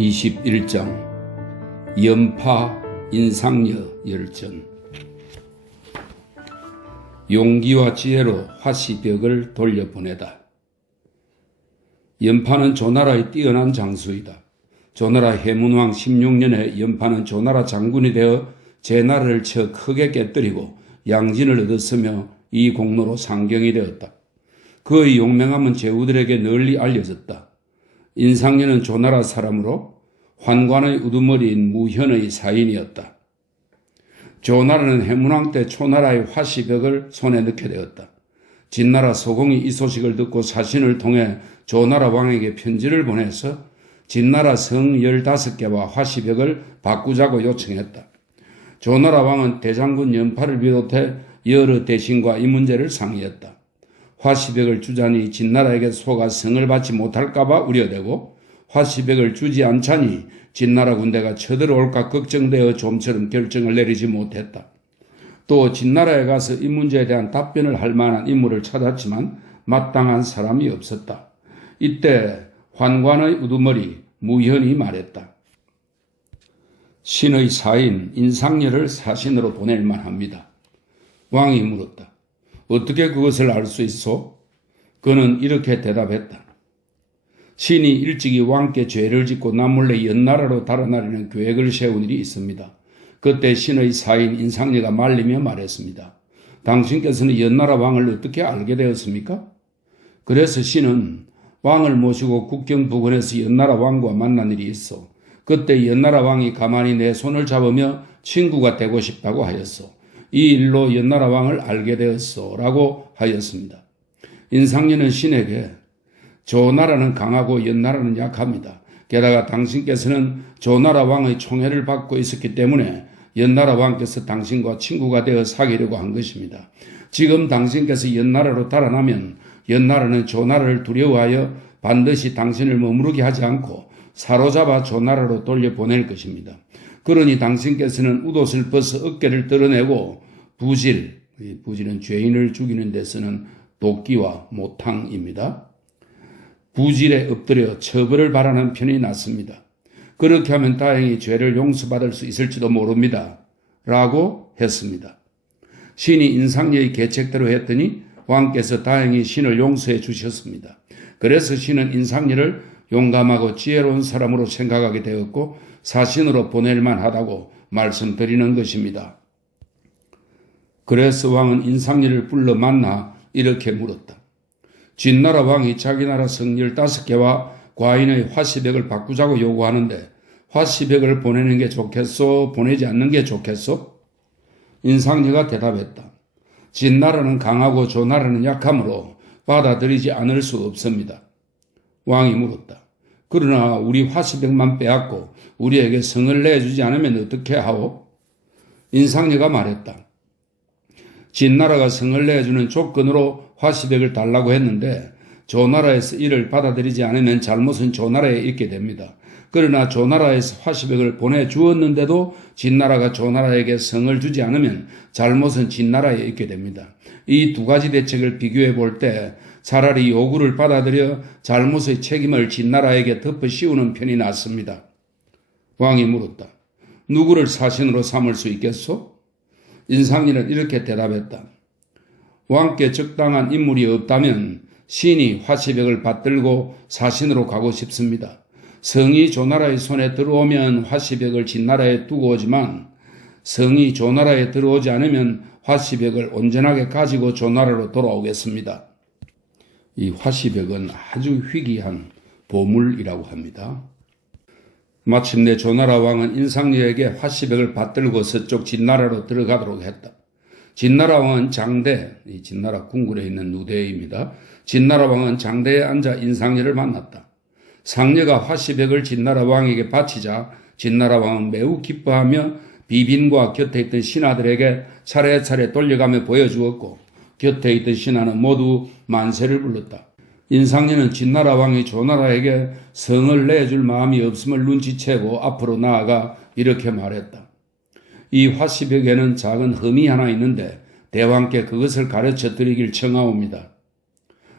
21장 연파 인상녀 열전. 용기와 지혜로 화시벽을 돌려보내다. 연파는 조나라의 뛰어난 장수이다. 조나라 해문왕 16년에 연파는 조나라 장군이 되어 제나라를 쳐 크게 깨뜨리고 양진을 얻었으며 이 공로로 상경이 되었다. 그의 용맹함은 제후들에게 널리 알려졌다. 인상녀는 조나라 사람으로 환관의 우두머리인 무현의 사인이었다. 조나라는 해문왕 때 초나라의 화시벽을 손에 넣게 되었다. 진나라 서공이 이 소식을 듣고 사신을 통해 조나라 왕에게 편지를 보내서 진나라 성 15개와 화시벽을 바꾸자고 요청했다. 조나라 왕은 대장군 연파를 비롯해 여러 대신과 이 문제를 상의했다. 화시벽을 주자니 진나라에게 속아 성을 받지 못할까봐 우려되고 화시벽을 주지 않자니 진나라 군대가 쳐들어올까 걱정되어 좀처럼 결정을 내리지 못했다. 또 진나라에 가서 이 문제에 대한 답변을 할 만한 인물을 찾았지만 마땅한 사람이 없었다. 이때 환관의 우두머리 무현이 말했다. 신의 사인 인상녀를 사신으로 보낼 만합니다. 왕이 물었다. 어떻게 그것을 알 수 있소? 그는 이렇게 대답했다. 신이 일찍이 왕께 죄를 짓고 남몰래 연나라로 달아나려는 계획을 세운 일이 있습니다. 그때 신의 사인 인상녀가 말리며 말했습니다. 당신께서는 연나라 왕을 어떻게 알게 되었습니까? 그래서 신은 왕을 모시고 국경 부근에서 연나라 왕과 만난 일이 있어. 그때 연나라 왕이 가만히 내 손을 잡으며 친구가 되고 싶다고 하였소. 이 일로 연나라 왕을 알게 되었소 라고 하였습니다. 인상녀는 신에게 조나라는 강하고 연나라는 약합니다. 게다가 당신께서는 조나라 왕의 총애를 받고 있었기 때문에 연나라 왕께서 당신과 친구가 되어 사귀려고 한 것입니다. 지금 당신께서 연나라로 달아나면 연나라는 조나라를 두려워하여 반드시 당신을 머무르게 하지 않고 사로잡아 조나라로 돌려보낼 것입니다. 그러니 당신께서는 웃옷을 벗어 어깨를 드러내고 부질은 죄인을 죽이는 데 쓰는 도끼와 모탕입니다. 부질에 엎드려 처벌을 바라는 편이 낫습니다. 그렇게 하면 다행히 죄를 용서받을 수 있을지도 모릅니다. 라고 했습니다. 신이 인상녀의 계책대로 했더니 왕께서 다행히 신을 용서해 주셨습니다. 그래서 신은 인상녀를 용감하고 지혜로운 사람으로 생각하게 되었고 사신으로 보낼만 하다고 말씀드리는 것입니다. 그래서 왕은 인상녀를 불러 만나 이렇게 물었다. 진나라 왕이 자기 나라 성 15개와 과인의 화시벽을 바꾸자고 요구하는데 화시벽을 보내는 게 좋겠소? 보내지 않는 게 좋겠소? 인상녀가 대답했다. 진나라는 강하고 조나라는 약하므로 받아들이지 않을 수 없습니다. 왕이 물었다. 그러나 우리 화시벽만 빼앗고 우리에게 성을 내주지 않으면 어떻게 하오? 인상녀가 말했다. 진나라가 성을 내주는 조건으로 화시벽을 달라고 했는데 조나라에서 이를 받아들이지 않으면 잘못은 조나라에 있게 됩니다. 그러나 조나라에서 화시벽을 보내주었는데도 진나라가 조나라에게 성을 주지 않으면 잘못은 진나라에 있게 됩니다. 이 두 가지 대책을 비교해 볼 때 차라리 요구를 받아들여 잘못의 책임을 진나라에게 덮어 씌우는 편이 낫습니다. 왕이 물었다. 누구를 사신으로 삼을 수 있겠소? 인상녀는 이렇게 대답했다. 왕께 적당한 인물이 없다면 신이 화시벽을 받들고 사신으로 가고 싶습니다. 성이 조나라의 손에 들어오면 화시벽을 진나라에 두고 오지만 성이 조나라에 들어오지 않으면 화시벽을 온전하게 가지고 조나라로 돌아오겠습니다. 이 화시벽은 아주 희귀한 보물이라고 합니다. 마침내 조나라 왕은 인상녀에게 화시벽을 받들고 서쪽 진나라로 들어가도록 했다. 진나라 왕은 장대, 이 진나라 궁궐에 있는 누대입니다. 진나라 왕은 장대에 앉아 인상녀를 만났다. 상녀가 화시벽을 진나라 왕에게 바치자 진나라 왕은 매우 기뻐하며 비빈과 곁에 있던 신하들에게 차례차례 돌려가며 보여주었고 곁에 있던 신하는 모두 만세를 불렀다. 인상녀는 진나라 왕이 조나라에게 성을 내줄 마음이 없음을 눈치채고 앞으로 나아가 이렇게 말했다. 이 화시벽에는 작은 흠이 하나 있는데 대왕께 그것을 가르쳐 드리길 청하옵니다.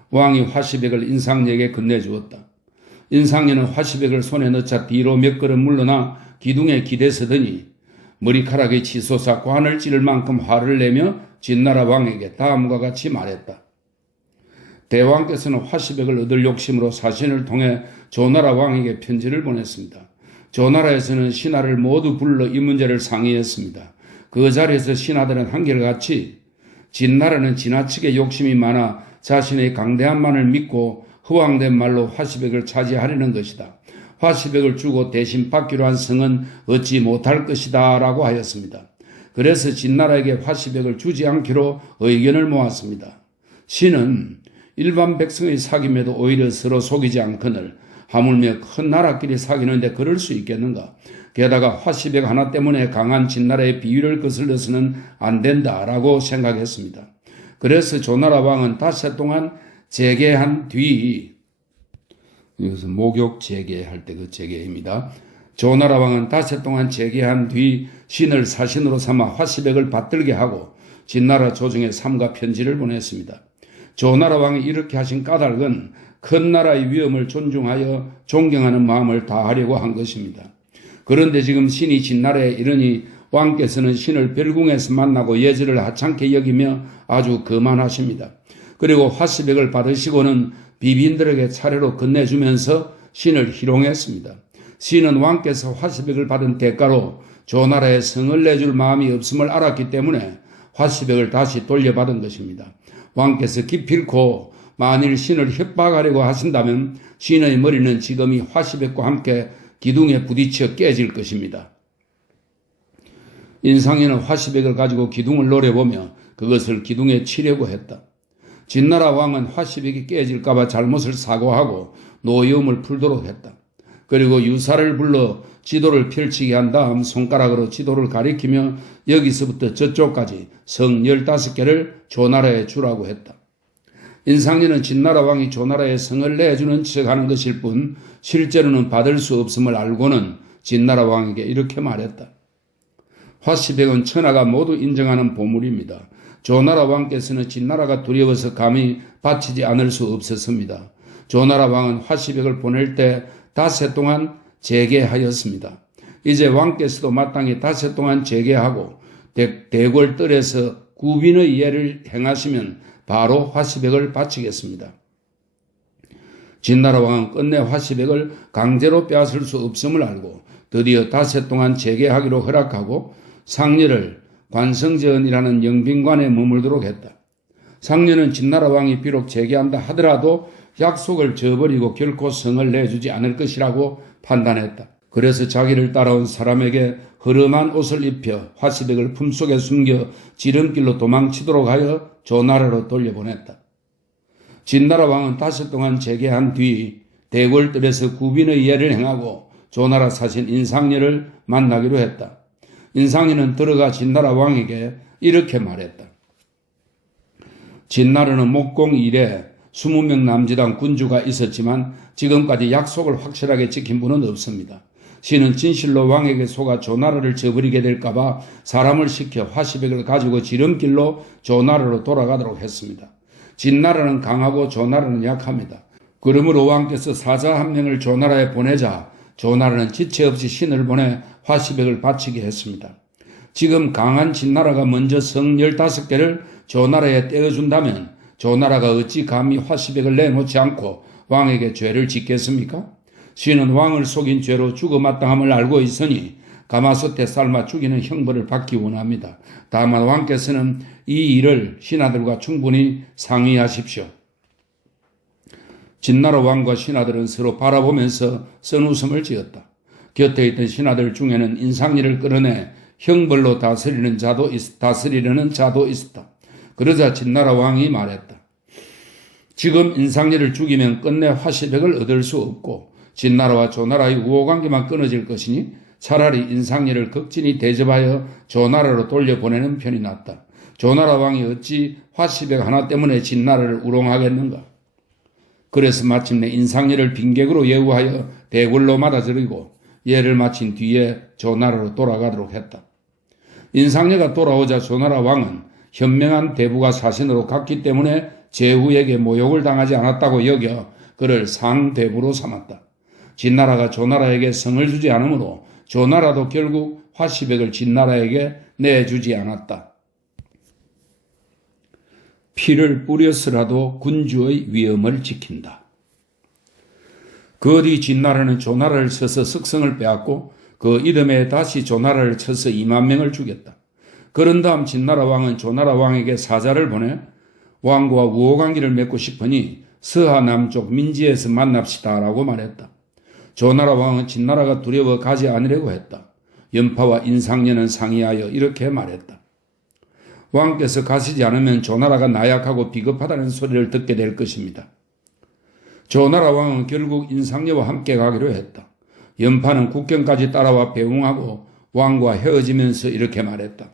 왕이 화시벽을 인상녀에게 건네주었다. 인상년은 화시백을 손에 넣자 뒤로 몇 걸음 물러나 기둥에 기대서더니 머리카락이 치솟아 관을 찌를 만큼 화를 내며 진나라 왕에게 다음과 같이 말했다. 대왕께서는 화시백을 얻을 욕심으로 사신을 통해 조나라 왕에게 편지를 보냈습니다. 조나라에서는 신하를 모두 불러 이 문제를 상의했습니다. 그 자리에서 신하들은 한결같이 진나라는 지나치게 욕심이 많아 자신의 강대한만을 믿고 허황된 말로 화시백을 차지하려는 것이다. 화시백을 주고 대신 받기로 한 성은 얻지 못할 것이다 라고 하였습니다. 그래서 진나라에게 화시백을 주지 않기로 의견을 모았습니다. 신은 일반 백성의 사귐에도 오히려 서로 속이지 않거늘 하물며 큰 나라끼리 사귀는데 그럴 수 있겠는가. 게다가 화시백 하나 때문에 강한 진나라의 비위를 거슬러서는 안 된다라고 생각했습니다. 그래서 조나라 왕은 닷새 동안 재개한 뒤, 이것은 목욕 재개할 때 그 재개입니다. 조나라 왕은 닷새 동안 재개한 뒤 신을 사신으로 삼아 화시백을 받들게 하고 진나라 조정에 삼가 편지를 보냈습니다. 조나라 왕이 이렇게 하신 까닭은 큰 나라의 위엄을 존중하여 존경하는 마음을 다하려고 한 것입니다. 그런데 지금 신이 진나라에 이르니 왕께서는 신을 별궁에서 만나고 예절을 하찮게 여기며 아주 거만하십니다. 그리고 화시백을 받으시고는 비빈들에게 차례로 건네주면서 신을 희롱했습니다. 신은 왕께서 화시백을 받은 대가로 조나라에 성을 내줄 마음이 없음을 알았기 때문에 화시백을 다시 돌려받은 것입니다. 왕께서 기필코 만일 신을 협박하려고 하신다면 신의 머리는 지금 이 화시백과 함께 기둥에 부딪혀 깨질 것입니다. 인상이는 화시백을 가지고 기둥을 노려보며 그것을 기둥에 치려고 했다. 진나라 왕은 화시백이 깨질까봐 잘못을 사과하고 노여움을 풀도록 했다. 그리고 유사를 불러 지도를 펼치게 한 다음 손가락으로 지도를 가리키며 여기서부터 저쪽까지 성 15개를 조나라에 주라고 했다. 인상리는 진나라 왕이 조나라에 성을 내주는 척하는 것일 뿐 실제로는 받을 수 없음을 알고는 진나라 왕에게 이렇게 말했다. 화시백은 천하가 모두 인정하는 보물입니다. 조나라 왕께서는 진나라가 두려워서 감히 바치지 않을 수 없었습니다. 조나라 왕은 화시백을 보낼 때 닷새 동안 재개하였습니다. 이제 왕께서도 마땅히 닷새 동안 재개하고 대궐뜰에서 구빈의 예를 행하시면 바로 화시백을 바치겠습니다. 진나라 왕은 끝내 화시백을 강제로 빼앗을 수 없음을 알고 드디어 닷새 동안 재개하기로 허락하고 상녀를 관성제언이라는 영빈관에 머물도록 했다. 상녀는 진나라 왕이 비록 재개한다 하더라도 약속을 저버리고 결코 성을 내주지 않을 것이라고 판단했다. 그래서 자기를 따라온 사람에게 허름한 옷을 입혀 화시백을 품속에 숨겨 지름길로 도망치도록 하여 조나라로 돌려보냈다. 진나라 왕은 닷새 동안 재개한 뒤 대궐뜰에서 구빈의 예를 행하고 조나라 사신 인상녀를 만나기로 했다. 인상녀는 들어가 진나라 왕에게 이렇게 말했다. 진나라는 목공 이래 20명 남지당 군주가 있었지만 지금까지 약속을 확실하게 지킨 분은 없습니다. 신은 진실로 왕에게 속아 조나라를 저버리게 될까봐 사람을 시켜 화시백을 가지고 지름길로 조나라로 돌아가도록 했습니다. 진나라는 강하고 조나라는 약합니다. 그러므로 왕께서 사자 한 명을 조나라에 보내자 조나라는 지체 없이 신을 보내 화시백을 바치게 했습니다. 지금 강한 진나라가 먼저 성 15개를 조나라에 떼어준다면 조나라가 어찌 감히 화시백을 내놓지 않고 왕에게 죄를 짓겠습니까? 신은 왕을 속인 죄로 죽어 마땅함을 알고 있으니 가마솥에 삶아 죽이는 형벌을 받기 원합니다. 다만 왕께서는 이 일을 신하들과 충분히 상의하십시오. 진나라 왕과 신하들은 서로 바라보면서 선웃음을 지었다. 곁에 있던 신하들 중에는 인상리를 끌어내 형벌로 다스리는 자도 있었다. 그러자 진나라 왕이 말했다. 지금 인상리를 죽이면 끝내 화시백을 얻을 수 없고 진나라와 조나라의 우호관계만 끊어질 것이니 차라리 인상리를 극진히 대접하여 조나라로 돌려보내는 편이 낫다. 조나라 왕이 어찌 화시백 하나 때문에 진나라를 우롱하겠는가. 그래서 마침내 인상리를 빈객으로 예우하여 대궐로 맞아들이고 예를 마친 뒤에 조나라로 돌아가도록 했다. 인상리가 돌아오자 조나라 왕은 현명한 대부가 사신으로 갔기 때문에 제후에게 모욕을 당하지 않았다고 여겨 그를 상대부로 삼았다. 진나라가 조나라에게 성을 주지 않으므로 조나라도 결국 화시백을 진나라에게 내주지 않았다. 피를 뿌려서라도 군주의 위엄을 지킨다. 그 뒤 진나라는 조나라를 쳐서 석성을 빼앗고 그 이듬해 다시 조나라를 쳐서 2만 명을 죽였다. 그런 다음 진나라 왕은 조나라 왕에게 사자를 보내 왕과 우호관계를 맺고 싶으니 서하 남쪽 민지에서 만납시다라고 말했다. 조나라 왕은 진나라가 두려워 가지 않으려고 했다. 연파와 인상녀는 상의하여 이렇게 말했다. 왕께서 가시지 않으면 조나라가 나약하고 비겁하다는 소리를 듣게 될 것입니다. 조나라 왕은 결국 인상녀와 함께 가기로 했다. 연파는 국경까지 따라와 배웅하고 왕과 헤어지면서 이렇게 말했다.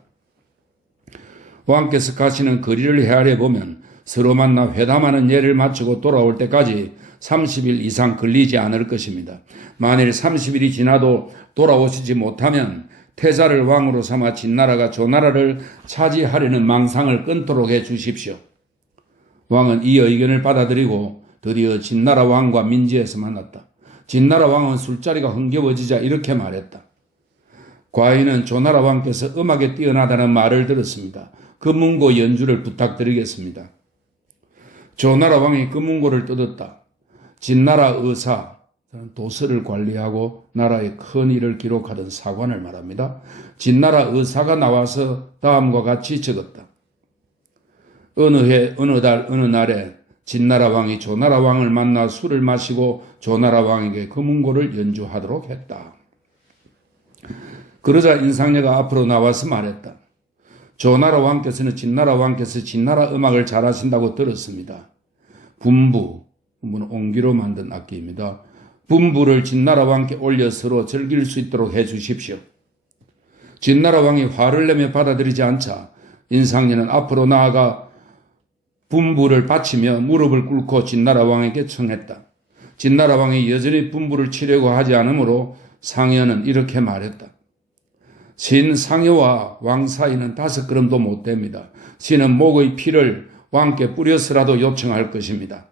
왕께서 가시는 거리를 헤아려 보면 서로 만나 회담하는 예를 마치고 돌아올 때까지 30일 이상 걸리지 않을 것입니다. 만일 30일이 지나도 돌아오시지 못하면 태자를 왕으로 삼아 진나라가 조나라를 차지하려는 망상을 끊도록 해 주십시오. 왕은 이 의견을 받아들이고 드디어 진나라 왕과 민지에서 만났다. 진나라 왕은 술자리가 흥겨워지자 이렇게 말했다. 과인은 조나라 왕께서 음악에 뛰어나다는 말을 들었습니다. 금문고 연주를 부탁드리겠습니다. 조나라 왕이 금문고를 뜯었다. 진나라 의사, 도서를 관리하고 나라의 큰 일을 기록하던 사관을 말합니다. 진나라 의사가 나와서 다음과 같이 적었다. 어느 해 어느 달 어느 날에 진나라 왕이 조나라 왕을 만나 술을 마시고 조나라 왕에게 금문고를 연주하도록 했다. 그러자 인상녀가 앞으로 나와서 말했다. 조나라 왕께서는 진나라 왕께서 진나라 음악을 잘하신다고 들었습니다. 분부, 옹기로 만든 악기입니다. 분부를 진나라 왕께 올려 서로 즐길 수 있도록 해 주십시오. 진나라 왕이 화를 내며 받아들이지 않자 인상녀는 앞으로 나아가 분부를 바치며 무릎을 꿇고 진나라 왕에게 청했다. 진나라 왕이 여전히 분부를 치려고 하지 않으므로 상여는 이렇게 말했다. 신 상여와 왕 사이는 5걸음도 못 됩니다. 신은 목의 피를 왕께 뿌려서라도 요청할 것입니다.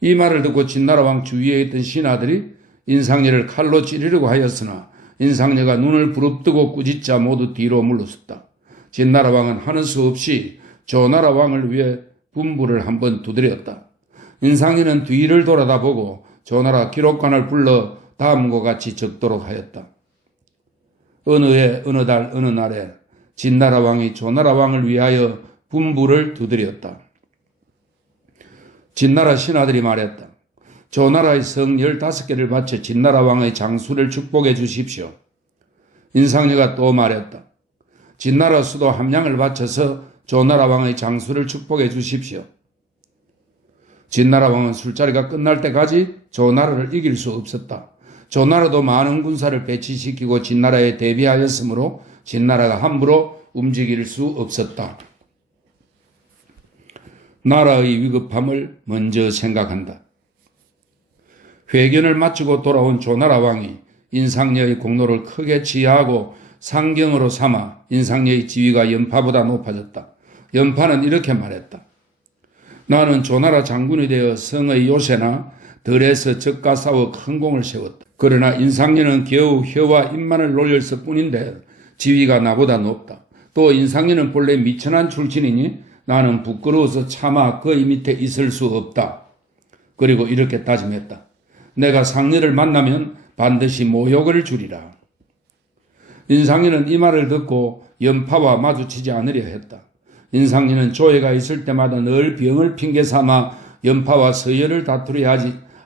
이 말을 듣고 진나라 왕 주위에 있던 신하들이 인상녀를 칼로 찌르려고 하였으나 인상녀가 눈을 부릅뜨고 꾸짖자 모두 뒤로 물러섰다. 진나라 왕은 하는 수 없이 조나라 왕을 위해 분부를 한번 두드렸다. 인상녀는 뒤를 돌아다보고 조나라 기록관을 불러 다음과 같이 적도록 하였다. 어느 해 어느 달 어느 날에 진나라 왕이 조나라 왕을 위하여 분부를 두드렸다. 진나라 신하들이 말했다. 조나라의 성 15개를 바쳐 진나라 왕의 장수를 축복해 주십시오. 인상녀가 또 말했다. 진나라 수도 함량을 바쳐서 조나라 왕의 장수를 축복해 주십시오. 진나라 왕은 술자리가 끝날 때까지 조나라를 이길 수 없었다. 조나라도 많은 군사를 배치시키고 진나라에 대비하였으므로 진나라가 함부로 움직일 수 없었다. 나라의 위급함을 먼저 생각한다. 회견을 마치고 돌아온 조나라 왕이 인상녀의 공로를 크게 지하하고 상경으로 삼아 인상녀의 지위가 연파보다 높아졌다. 연파는 이렇게 말했다. 나는 조나라 장군이 되어 성의 요새나 들에서 적과 싸워 큰 공을 세웠다. 그러나 인상녀는 겨우 혀와 입만을 놀렸을 뿐인데 지위가 나보다 높다. 또 인상녀는 본래 미천한 출신이니 나는 부끄러워서 차마 그의 밑에 있을 수 없다. 그리고 이렇게 다짐했다. 내가 상녀를 만나면 반드시 모욕을 주리라. 인상녀는 이 말을 듣고 연파와 마주치지 않으려 했다. 인상녀는 조회가 있을 때마다 늘 병을 핑계 삼아 연파와 서열을 다투려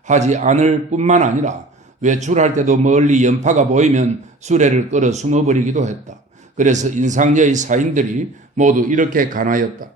하지 않을 뿐만 아니라 외출할 때도 멀리 연파가 보이면 수레를 끌어 숨어버리기도 했다. 그래서 인상녀의 사인들이 모두 이렇게 간하였다.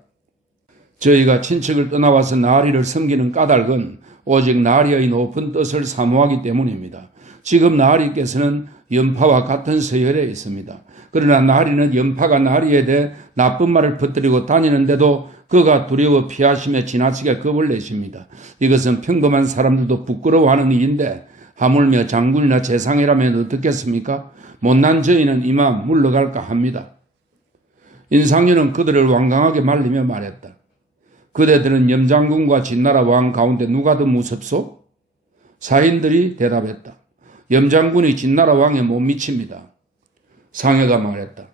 저희가 친척을 떠나와서 나리를 섬기는 까닭은 오직 나리의 높은 뜻을 사모하기 때문입니다. 지금 나리께서는 연파와 같은 서열에 있습니다. 그러나 나리는 연파가 나리에 대해 나쁜 말을 퍼뜨리고 다니는데도 그가 두려워 피하시며 지나치게 겁을 내십니다. 이것은 평범한 사람들도 부끄러워하는 일인데 하물며 장군이나 재상이라면 어떻겠습니까? 못난 저희는 이만 물러갈까 합니다. 인상녀는 그들을 완강하게 말리며 말했다. 그대들은 염장군과 진나라 왕 가운데 누가 더 무섭소? 사인들이 대답했다. 염장군이 진나라 왕에 못 미칩니다. 상해가 말했다.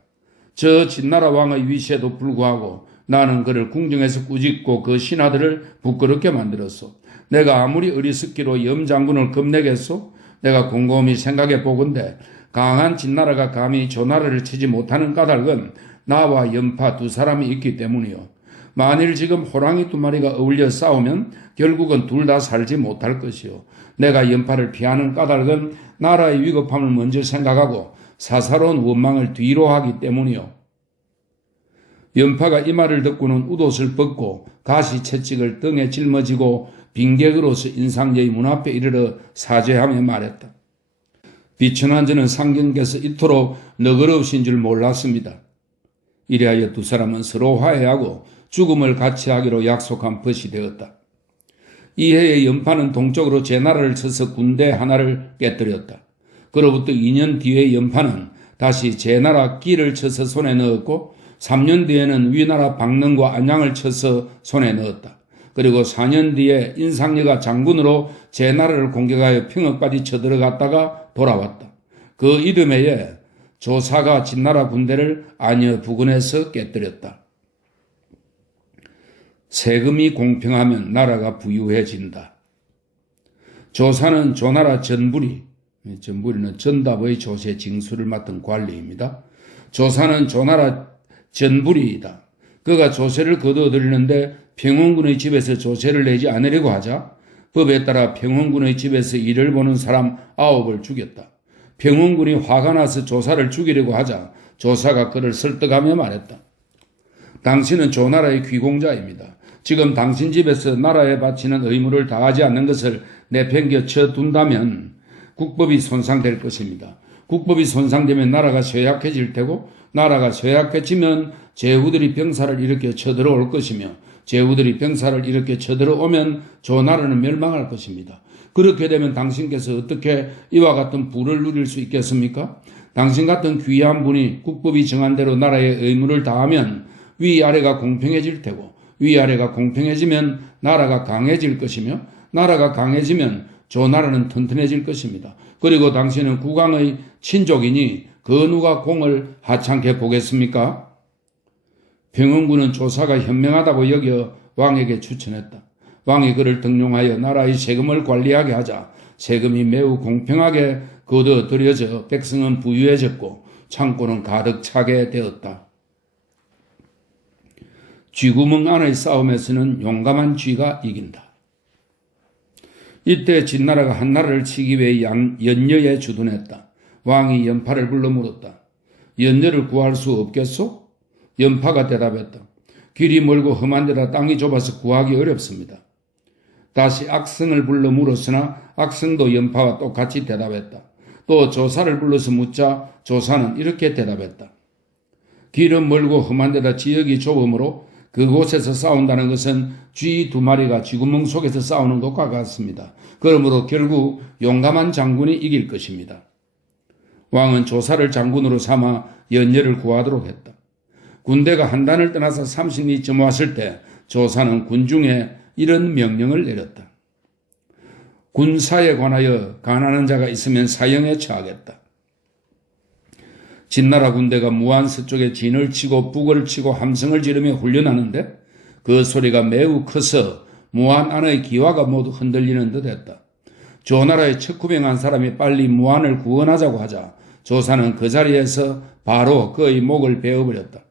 저 진나라 왕의 위세에도 불구하고 나는 그를 궁정에서 꾸짖고 그 신하들을 부끄럽게 만들었소. 내가 아무리 어리석기로 염장군을 겁내겠소? 내가 곰곰이 생각해 보건대 강한 진나라가 감히 조나라를 치지 못하는 까닭은 나와 연파 두 사람이 있기 때문이요. 만일 지금 호랑이 두 마리가 어울려 싸우면 결국은 둘 다 살지 못할 것이요. 내가 연파를 피하는 까닭은 나라의 위급함을 먼저 생각하고 사사로운 원망을 뒤로 하기 때문이요. 연파가 이 말을 듣고는 웃옷을 벗고 가시채찍을 등에 짊어지고 빈객으로서 인상제의 문 앞에 이르러 사죄하며 말했다. 비천한 저는 상경께서 이토록 너그러우신 줄 몰랐습니다. 이리하여 두 사람은 서로 화해하고 죽음을 같이 하기로 약속한 벗이 되었다. 이해의 연파는 동쪽으로 제나라를 쳐서 군대 하나를 깨뜨렸다. 그로부터 2년 뒤에 연파는 다시 제나라 끼를 쳐서 손에 넣었고 3년 뒤에는 위나라 박능과 안양을 쳐서 손에 넣었다. 그리고 4년 뒤에 인상여가 장군으로 제나라를 공격하여 평역까지 쳐들어갔다가 돌아왔다. 그 이듬해에 조사가 진나라 군대를 안여 부근에서 깨뜨렸다. 세금이 공평하면 나라가 부유해진다. 조사는 조나라 전부리는 전답의 조세 징수를 맡은 관리입니다. 조사는 조나라 전부리이다. 그가 조세를 거두어들이는데 평원군의 집에서 조세를 내지 않으려고 하자 법에 따라 평원군의 집에서 일을 보는 사람 9을 죽였다. 평원군이 화가 나서 조사를 죽이려고 하자 조사가 그를 설득하며 말했다. 당신은 조나라의 귀공자입니다. 지금 당신 집에서 나라에 바치는 의무를 다하지 않는 것을 내팽개쳐 둔다면 국법이 손상될 것입니다. 국법이 손상되면 나라가 쇠약해질 테고 나라가 쇠약해지면 제후들이 병사를 일으켜 쳐들어올 것이며 제후들이 병사를 일으켜 쳐들어오면 조나라는 멸망할 것입니다. 그렇게 되면 당신께서 어떻게 이와 같은 부를 누릴 수 있겠습니까? 당신 같은 귀한 분이 국법이 정한 대로 나라의 의무를 다하면 위아래가 공평해질 테고 위아래가 공평해지면 나라가 강해질 것이며 나라가 강해지면 조나라는 튼튼해질 것입니다. 그리고 당신은 국왕의 친족이니 그 누가 공을 하찮게 보겠습니까? 평원군은 조사가 현명하다고 여겨 왕에게 추천했다. 왕이 그를 등용하여 나라의 세금을 관리하게 하자 세금이 매우 공평하게 거둬들여져 백성은 부유해졌고 창고는 가득 차게 되었다. 쥐구멍 안의 싸움에서는 용감한 쥐가 이긴다. 이때 진나라가 한나라를 치기 위해 연녀에 주둔했다. 왕이 연파를 불러 물었다. 연녀를 구할 수 없겠소? 연파가 대답했다. 길이 멀고 험한 데라 땅이 좁아서 구하기 어렵습니다. 다시 악성을 불러 물었으나 악성도 연파와 똑같이 대답했다. 또 조사를 불러서 묻자 조사는 이렇게 대답했다. 길은 멀고 험한 데다 지역이 좁으므로 그곳에서 싸운다는 것은 쥐 2마리가 쥐구멍 속에서 싸우는 것과 같습니다. 그러므로 결국 용감한 장군이 이길 것입니다. 왕은 조사를 장군으로 삼아 연녀를 구하도록 했다. 군대가 한단을 떠나서 30리쯤 왔을 때 조사는 군중에 이런 명령을 내렸다. 군사에 관하여 간하는 자가 있으면 사형에 처하겠다. 진나라 군대가 무안 서쪽에 진을 치고 북을 치고 함성을 지르며 훈련하는데 그 소리가 매우 커서 무안 안의 기와가 모두 흔들리는 듯 했다. 조나라의 척후병한 사람이 빨리 무안을 구원하자고 하자 조사는 그 자리에서 바로 그의 목을 베어버렸다.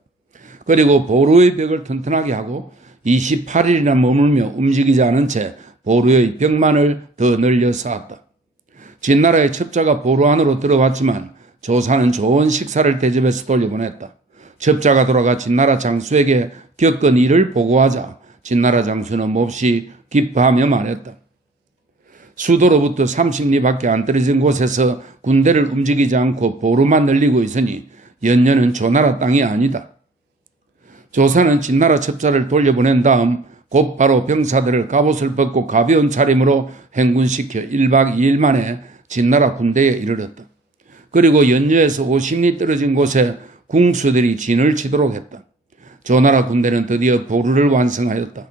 그리고 보루의 벽을 튼튼하게 하고 28일이나 머물며 움직이지 않은 채 보루의 벽만을 더 늘려 쌓았다. 진나라의 첩자가 보루 안으로 들어왔지만 조사는 좋은 식사를 대접해서 돌려보냈다. 첩자가 돌아가 진나라 장수에게 겪은 일을 보고하자 진나라 장수는 몹시 기뻐하며 말했다. 수도로부터 30리밖에 안 떨어진 곳에서 군대를 움직이지 않고 보루만 늘리고 있으니 연녀는 조나라 땅이 아니다. 조사는 진나라 첩자를 돌려보낸 다음 곧바로 병사들을 갑옷을 벗고 가벼운 차림으로 행군시켜 1박 2일 만에 진나라 군대에 이르렀다. 그리고 연녀에서 50리 떨어진 곳에 궁수들이 진을 치도록 했다. 조나라 군대는 드디어 보루를 완성하였다.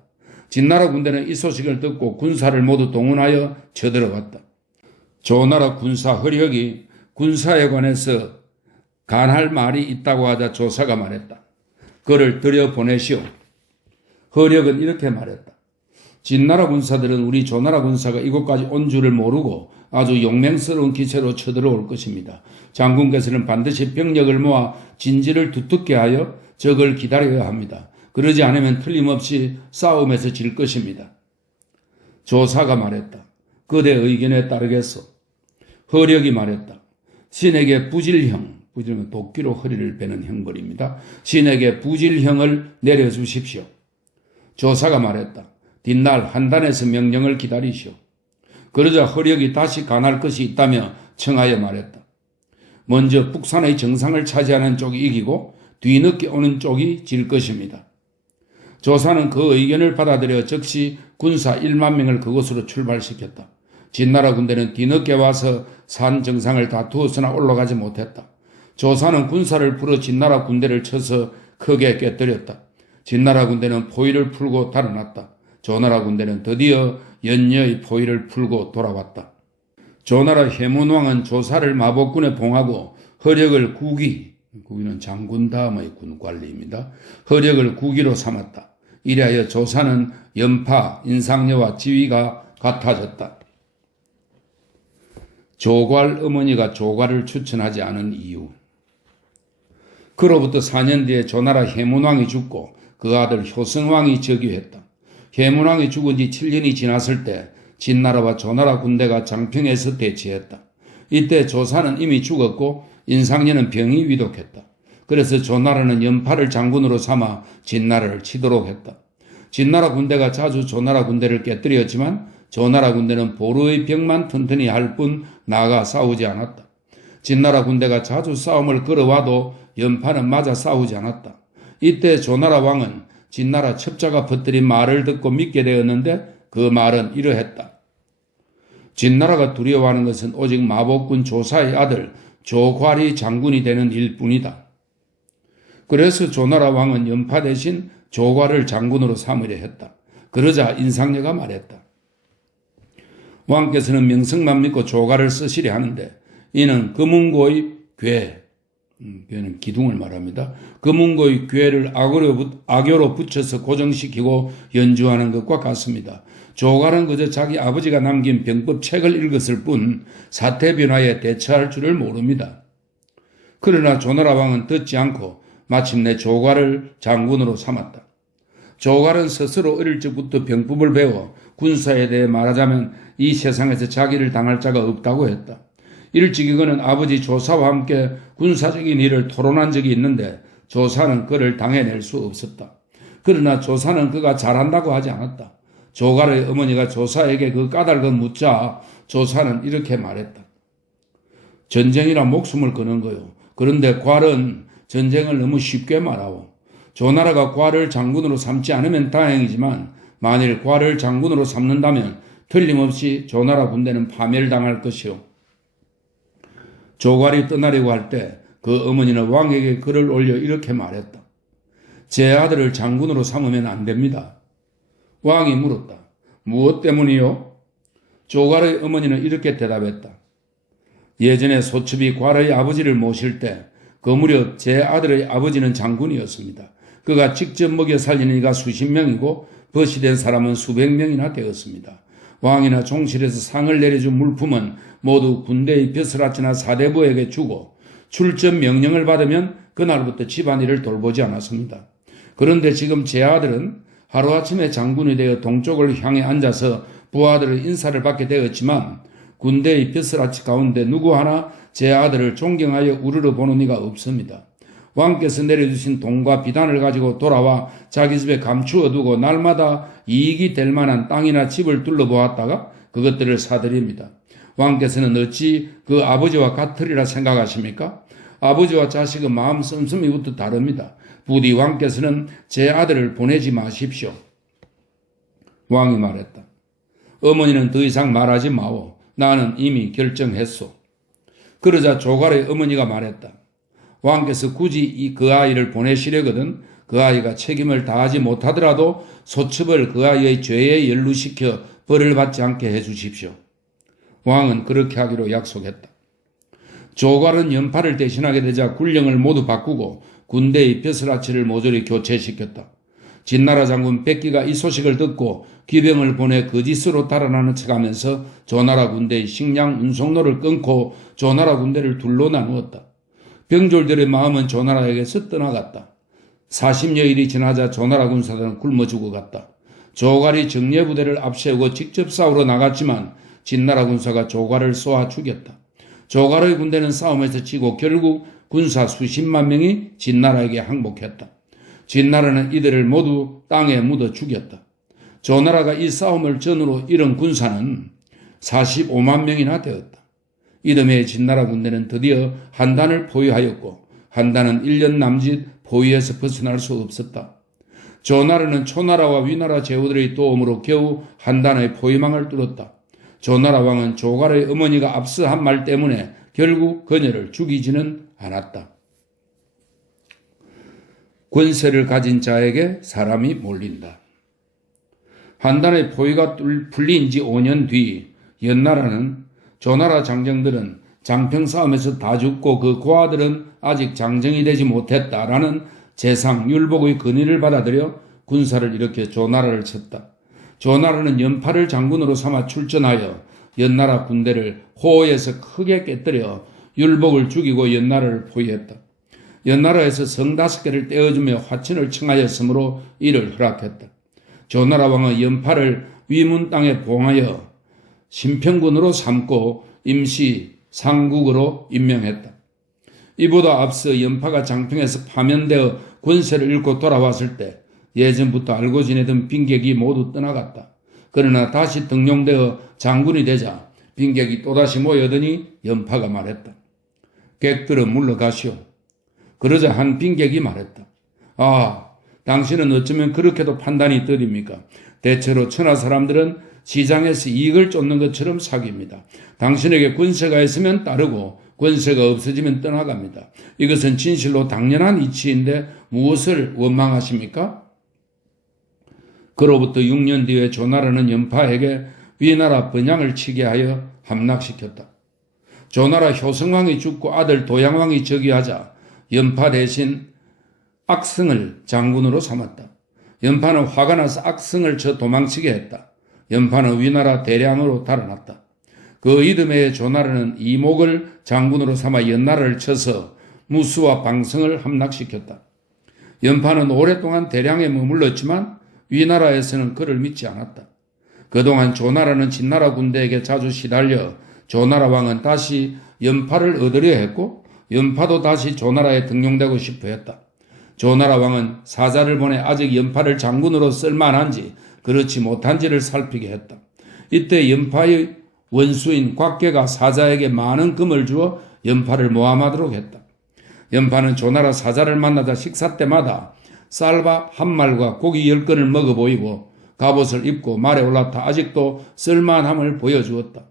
진나라 군대는 이 소식을 듣고 군사를 모두 동원하여 쳐들어갔다. 조나라 군사 허력이 군사에 관해서 간할 말이 있다고 하자 조사가 말했다. 그를 들여보내시오. 허력은 이렇게 말했다. 진나라 군사들은 우리 조나라 군사가 이곳까지 온 줄을 모르고 아주 용맹스러운 기세로 쳐들어올 것입니다. 장군께서는 반드시 병력을 모아 진지를 두텁게 하여 적을 기다려야 합니다. 그러지 않으면 틀림없이 싸움에서 질 것입니다. 조사가 말했다. 그대 의견에 따르겠소. 허력이 말했다. 신에게 부질형, 부질은 도끼로 허리를 베는 형벌입니다. 신에게 부질형을 내려주십시오. 조사가 말했다. 뒷날 한단에서 명령을 기다리시오. 그러자 허력이 다시 간할 것이 있다며 청하여 말했다. 먼저 북산의 정상을 차지하는 쪽이 이기고 뒤늦게 오는 쪽이 질 것입니다. 조사는 그 의견을 받아들여 즉시 군사 1만 명을 그곳으로 출발시켰다. 진나라 군대는 뒤늦게 와서 산 정상을 다투었으나 올라가지 못했다. 조사는 군사를 풀어 진나라 군대를 쳐서 크게 깨뜨렸다. 진나라 군대는 포위를 풀고 달아났다. 조나라 군대는 드디어 연여의 포위를 풀고 돌아왔다. 조나라 해문왕은 조사를 마법군에 봉하고 허력을 구기는 장군 다음의 군관리입니다. 허력을 구기로 삼았다. 이래하여 조사는 연파, 인상여와 지위가 같아졌다. 조괄 어머니가 조괄을 추천하지 않은 이유. 그로부터 4년 뒤에 조나라 해문왕이 죽고 그 아들 효성왕이 즉위했다. 해문왕이 죽은 지 7년이 지났을 때 진나라와 조나라 군대가 장평에서 대치했다. 이때 조사는 이미 죽었고 인상여는 병이 위독했다. 그래서 조나라는 연파를 장군으로 삼아 진나라를 치도록 했다. 진나라 군대가 자주 조나라 군대를 깨뜨렸지만 조나라 군대는 보루의 벽만 튼튼히 할 뿐 나아가 싸우지 않았다. 진나라 군대가 자주 싸움을 걸어와도 연파는 맞아 싸우지 않았다. 이때 조나라 왕은 진나라 첩자가 퍼뜨린 말을 듣고 믿게 되었는데 그 말은 이러했다. 진나라가 두려워하는 것은 오직 마법군 조사의 아들 조괄이 장군이 되는 일뿐이다. 그래서 조나라 왕은 연파 대신 조괄을 장군으로 삼으려 했다. 그러자 인상여가 말했다. 왕께서는 명성만 믿고 조괄을 쓰시려 하는데 이는 금운고의 괴는 기둥을 말합니다. 금운고의 괴를 악교로 붙여서 고정시키고 연주하는 것과 같습니다. 조괄은 그저 자기 아버지가 남긴 병법 책을 읽었을 뿐 사태 변화에 대처할 줄을 모릅니다. 그러나 조나라 왕은 듣지 않고 마침내 조괄을 장군으로 삼았다. 조괄은 스스로 어릴 적부터 병법을 배워 군사에 대해 말하자면 이 세상에서 자기를 당할 자가 없다고 했다. 일찍이 그는 아버지 조사와 함께 군사적인 일을 토론한 적이 있는데 조사는 그를 당해낼 수 없었다. 그러나 조사는 그가 잘한다고 하지 않았다. 조괄의 어머니가 조사에게 그 까닭을 묻자 조사는 이렇게 말했다. 전쟁이라 목숨을 거는 거요. 그런데 괄은 전쟁을 너무 쉽게 말하오. 조나라가 괄을 장군으로 삼지 않으면 다행이지만 만일 괄을 장군으로 삼는다면 틀림없이 조나라 군대는 파멸당할 것이오. 조괄이 떠나려고 할 때 그 어머니는 왕에게 글을 올려 이렇게 말했다. 제 아들을 장군으로 삼으면 안 됩니다. 왕이 물었다. 무엇 때문이요? 조괄의 어머니는 이렇게 대답했다. 예전에 소첩이 괄의 아버지를 모실 때 그 무렵 제 아들의 아버지는 장군이었습니다. 그가 직접 먹여 살리는 이가 수십 명이고 벗이 된 사람은 수백 명이나 되었습니다. 왕이나 종실에서 상을 내려준 물품은 모두 군대의 벼슬아치나 사대부에게 주고 출전 명령을 받으면 그날부터 집안일을 돌보지 않았습니다. 그런데 지금 제 아들은 하루아침에 장군이 되어 동쪽을 향해 앉아서 부하들의 인사를 받게 되었지만 군대의 벼슬아치 가운데 누구 하나 제 아들을 존경하여 우러러 보는 이가 없습니다. 왕께서 내려주신 돈과 비단을 가지고 돌아와 자기 집에 감추어 두고 날마다 이익이 될 만한 땅이나 집을 둘러보았다가 그것들을 사드립니다. 왕께서는 어찌 그 아버지와 같으리라 생각하십니까? 아버지와 자식은 마음 씀씀이부터 다릅니다. 부디 왕께서는 제 아들을 보내지 마십시오. 왕이 말했다. 어머니는 더 이상 말하지 마오. 나는 이미 결정했소. 그러자 조괄의 어머니가 말했다. 왕께서 굳이 그 아이를 보내시려거든 그 아이가 책임을 다하지 못하더라도 소첩을 그 아이의 죄에 연루시켜 벌을 받지 않게 해주십시오. 왕은 그렇게 하기로 약속했다. 조갈은 연파를 대신하게 되자 군령을 모두 바꾸고 군대의 벼슬아치를 모조리 교체시켰다. 진나라 장군 백기가 이 소식을 듣고 기병을 보내 거짓으로 달아나는 척하면서 조나라 군대의 식량 운송로를 끊고 조나라 군대를 둘로 나누었다. 병졸들의 마음은 조나라에게서 떠나갔다. 40여일이 지나자 조나라 군사들은 굶어 죽어갔다. 조갈이 정예부대를 앞세우고 직접 싸우러 나갔지만 진나라 군사가 조갈을 쏘아 죽였다. 조갈의 군대는 싸움에서 지고 결국 군사 수십만 명이 진나라에게 항복했다. 진나라는 이들을 모두 땅에 묻어 죽였다. 조나라가 이 싸움을 전후로 잃은 군사는 45만 명이나 되었다. 이듬해 진나라 군대는 드디어 한단을 포위하였고 한단은 1년 남짓 포위에서 벗어날 수 없었다. 조나라는 초나라와 위나라 제후들의 도움으로 겨우 한단의 포위망을 뚫었다. 조나라 왕은 조갈의 어머니가 앞서 한 말 때문에 결국 그녀를 죽이지는 않았다. 권세를 가진 자에게 사람이 몰린다. 한단의 포위가 풀린 지 5년 뒤 연나라는 조나라 장정들은 장평 싸움에서 다 죽고 그 고아들은 아직 장정이 되지 못했다라는 재상 율복의 건의를 받아들여 군사를 일으켜 조나라를 쳤다. 조나라는 연파를 장군으로 삼아 출전하여 연나라 군대를 호에서 크게 깨뜨려 율복을 죽이고 연나라를 포위했다. 연나라에서 성 5개를 떼어주며 화친을 청하였으므로 이를 허락했다. 조나라 왕은 연파를 위문 땅에 봉하여 신평군으로 삼고 임시 상국으로 임명했다. 이보다 앞서 연파가 장평에서 파면되어 권세를 잃고 돌아왔을 때 예전부터 알고 지내던 빈객이 모두 떠나갔다. 그러나 다시 등용되어 장군이 되자 빈객이 또다시 모여드니 연파가 말했다. 객들은 물러가시오. 그러자 한 빈객이 말했다. 아, 당신은 어쩌면 그렇게도 판단이 떨입니까? 대체로 천하 사람들은 시장에서 이익을 쫓는 것처럼 사깁니다. 당신에게 권세가 있으면 따르고 권세가 없어지면 떠나갑니다. 이것은 진실로 당연한 이치인데 무엇을 원망하십니까? 그로부터 6년 뒤에 조나라는 연파에게 위나라 번양을 치게 하여 함락시켰다. 조나라 효성왕이 죽고 아들 도양왕이 즉위하자 연파 대신 악성을 장군으로 삼았다. 연파는 화가 나서 악성을 쳐 도망치게 했다. 연파는 위나라 대량으로 달아났다. 그 이듬해에 조나라는 이목을 장군으로 삼아 연나라를 쳐서 무수와 방성을 함락시켰다. 연파는 오랫동안 대량에 머물렀지만 위나라에서는 그를 믿지 않았다. 그동안 조나라는 진나라 군대에게 자주 시달려 조나라 왕은 다시 연파를 얻으려 했고 연파도 다시 조나라에 등용되고 싶어 했다. 조나라 왕은 사자를 보내 아직 연파를 장군으로 쓸만한지 그렇지 못한지를 살피게 했다. 이때 연파의 원수인 곽계가 사자에게 많은 금을 주어 연파를 모함하도록 했다. 연파는 조나라 사자를 만나자 식사 때마다 쌀밥 한 말과 고기 10건을 먹어 보이고 갑옷을 입고 말에 올라타 아직도 쓸만함을 보여주었다.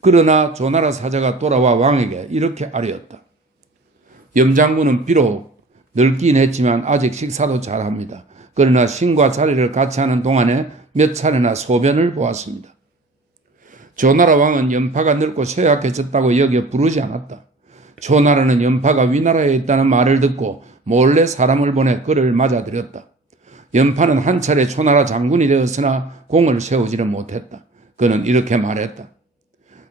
그러나 조나라 사자가 돌아와 왕에게 이렇게 아뢰었다. 염장군은 비록 늙긴 했지만 아직 식사도 잘합니다. 그러나 신과 자리를 같이 하는 동안에 몇 차례나 소변을 보았습니다. 조나라 왕은 연파가 늙고 쇠약해졌다고 여겨 부르지 않았다. 조나라는 연파가 위나라에 있다는 말을 듣고 몰래 사람을 보내 그를 맞아들였다. 연파는 한 차례 초나라 장군이 되었으나 공을 세우지를 못했다. 그는 이렇게 말했다.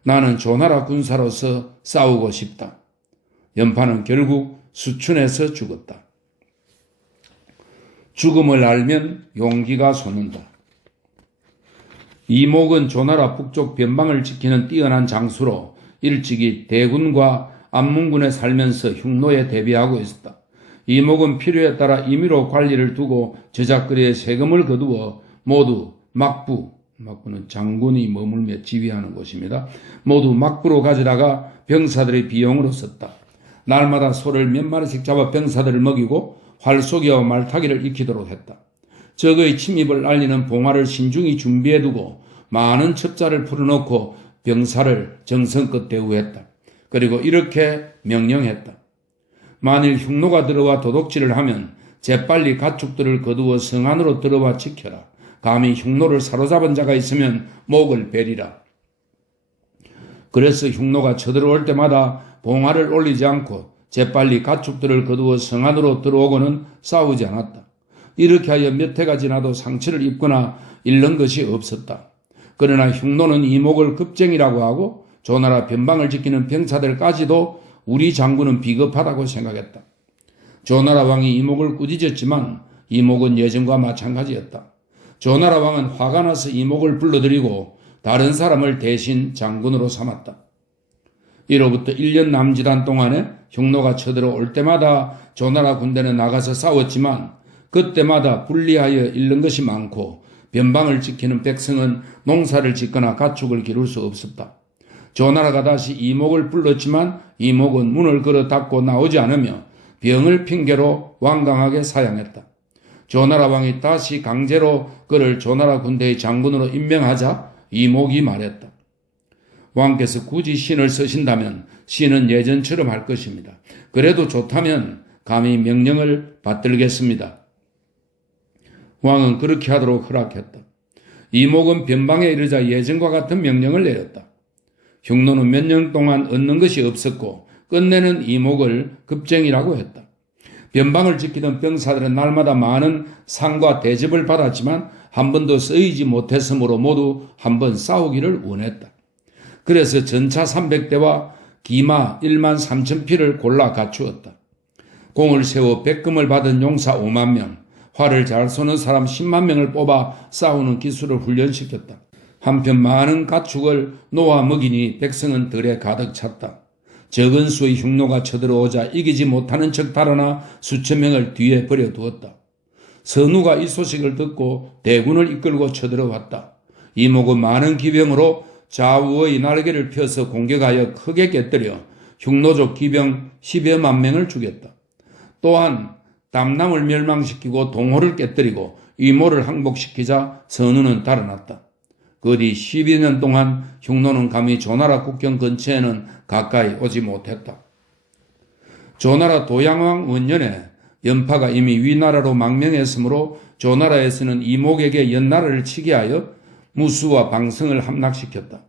나는 조나라 군사로서 싸우고 싶다. 연파는 결국 수춘에서 죽었다. 죽음을 알면 용기가 솟는다. 이목은 조나라 북쪽 변방을 지키는 뛰어난 장수로 일찍이 대군과 안문군에 살면서 흉노에 대비하고 있었다. 이목은 필요에 따라 임의로 관리를 두고 저작거리에 세금을 거두어 모두 막부는 장군이 머물며 지휘하는 곳입니다. 모두 막부로 가져다가 병사들의 비용으로 썼다. 날마다 소를 몇 마리씩 잡아 병사들을 먹이고 활쏘기와 말타기를 익히도록 했다. 적의 침입을 알리는 봉화를 신중히 준비해두고 많은 첩자를 풀어놓고 병사를 정성껏 대우했다. 그리고 이렇게 명령했다. 만일 흉노가 들어와 도둑질을 하면 재빨리 가축들을 거두어 성 안으로 들어와 지켜라. 감히 흉노를 사로잡은 자가 있으면 목을 베리라. 그래서 흉노가 쳐들어올 때마다 봉화를 올리지 않고 재빨리 가축들을 거두어 성 안으로 들어오고는 싸우지 않았다. 이렇게 하여 몇 해가 지나도 상처를 입거나 잃는 것이 없었다. 그러나 흉노는 이목을 급쟁이라고 하고 조나라 변방을 지키는 병사들까지도 우리 장군은 비겁하다고 생각했다. 조나라 왕이 이목을 꾸짖었지만 이목은 예전과 마찬가지였다. 조나라 왕은 화가 나서 이목을 불러들이고 다른 사람을 대신 장군으로 삼았다. 이로부터 1년 남짓한 동안에 흉노가 쳐들어올 때마다 조나라 군대는 나가서 싸웠지만 그때마다 불리하여 잃는 것이 많고 변방을 지키는 백성은 농사를 짓거나 가축을 기를 수 없었다. 조나라가 다시 이목을 불렀지만 이목은 문을 걸어 닫고 나오지 않으며 병을 핑계로 완강하게 사양했다. 조나라 왕이 다시 강제로 그를 조나라 군대의 장군으로 임명하자 이목이 말했다. 왕께서 굳이 신을 쓰신다면 신은 예전처럼 할 것입니다. 그래도 좋다면 감히 명령을 받들겠습니다. 왕은 그렇게 하도록 허락했다. 이목은 변방에 이르자 예전과 같은 명령을 내렸다. 흉노는 몇 년 동안 얻는 것이 없었고 끝내는 이목을 급쟁이라고 했다. 변방을 지키던 병사들은 날마다 많은 상과 대접을 받았지만 한 번도 쓰이지 못했으므로 모두 한 번 싸우기를 원했다. 그래서 전차 300대와 기마 1만 3천 피를 골라 갖추었다. 공을 세워 백금을 받은 용사 5만 명, 활을 잘 쏘는 사람 10만 명을 뽑아 싸우는 기술을 훈련시켰다. 한편 많은 가축을 놓아 먹이니 백성은 들에 가득 찼다. 적은 수의 흉노가 쳐들어오자 이기지 못하는 척 달아나 수천 명을 뒤에 버려두었다. 선우가 이 소식을 듣고 대군을 이끌고 쳐들어왔다. 이목은 많은 기병으로 좌우의 날개를 펴서 공격하여 크게 깨뜨려 흉노족 기병 10여만 명을 죽였다. 또한 담남을 멸망시키고 동호를 깨뜨리고 이모를 항복시키자 선우는 달아났다. 그 뒤 12년 동안 흉노는 감히 조나라 국경 근처에는 가까이 오지 못했다. 조나라 도양왕 원년에 연파가 이미 위나라로 망명했으므로 조나라에서는 이목에게 연나라를 치게 하여 무수와 방성을 함락시켰다.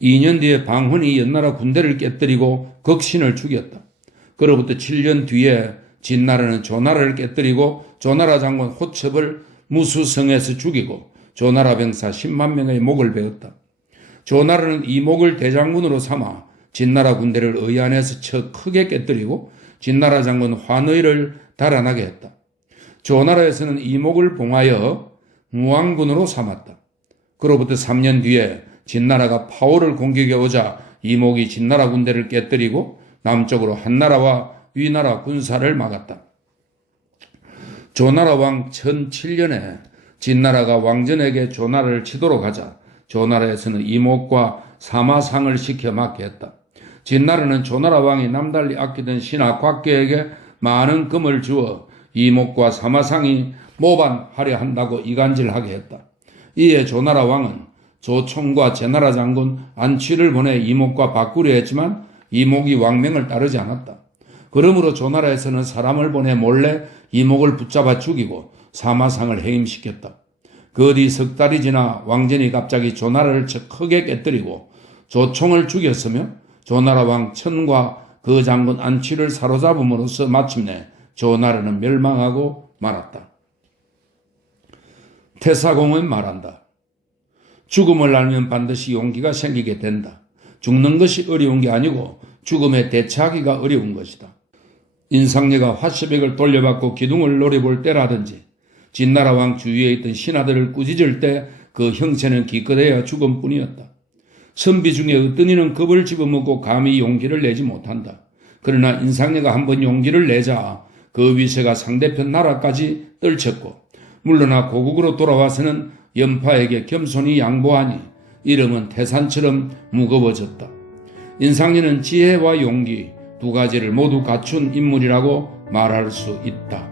2년 뒤에 방훈이 연나라 군대를 깨뜨리고 극신을 죽였다. 그로부터 7년 뒤에 진나라는 조나라를 깨뜨리고 조나라 장군 호첩을 무수성에서 죽이고 조나라 병사 10만 명의 목을 베었다. 조나라는 이목을 대장군으로 삼아 진나라 군대를 의안에서 쳐 크게 깨뜨리고 진나라 장군 환의를 달아나게 했다. 조나라에서는 이목을 봉하여 무왕군으로 삼았다. 그로부터 3년 뒤에 진나라가 파오를 공격해 오자 이목이 진나라 군대를 깨뜨리고 남쪽으로 한나라와 위나라 군사를 막았다. 조나라 왕 1007년에 진나라가 왕전에게 조나라를 치도록 하자 조나라에서는 이목과 사마상을 시켜 맡게 했다. 진나라는 조나라 왕이 남달리 아끼던 신하 곽계에게 많은 금을 주어 이목과 사마상이 모반하려 한다고 이간질하게 했다. 이에 조나라 왕은 조총과 제나라 장군 안취를 보내 이목과 바꾸려 했지만 이목이 왕명을 따르지 않았다. 그러므로 조나라에서는 사람을 보내 몰래 이목을 붙잡아 죽이고 사마상을 해임시켰다. 그 뒤 석 달이 지나 왕전이 갑자기 조나라를 크게 깨뜨리고 조총을 죽였으며 조나라 왕 천과 그 장군 안취를 사로잡음으로써 마침내 조나라는 멸망하고 말았다. 태사공은 말한다. 죽음을 알면 반드시 용기가 생기게 된다. 죽는 것이 어려운 게 아니고 죽음에 대처하기가 어려운 것이다. 인상례가 화시백을 돌려받고 기둥을 노려볼 때라든지 진나라 왕 주위에 있던 신하들을 꾸짖을 때 그 형체는 기껏해야 죽음뿐이었다. 선비 중에 어떤 이는 겁을 집어먹고 감히 용기를 내지 못한다. 그러나 인상례가 한번 용기를 내자 그 위세가 상대편 나라까지 떨쳤고 물러나 고국으로 돌아와서는 연파에게 겸손히 양보하니 이름은 태산처럼 무거워졌다. 인상례는 지혜와 용기 두 가지를 모두 갖춘 인물이라고 말할 수 있다.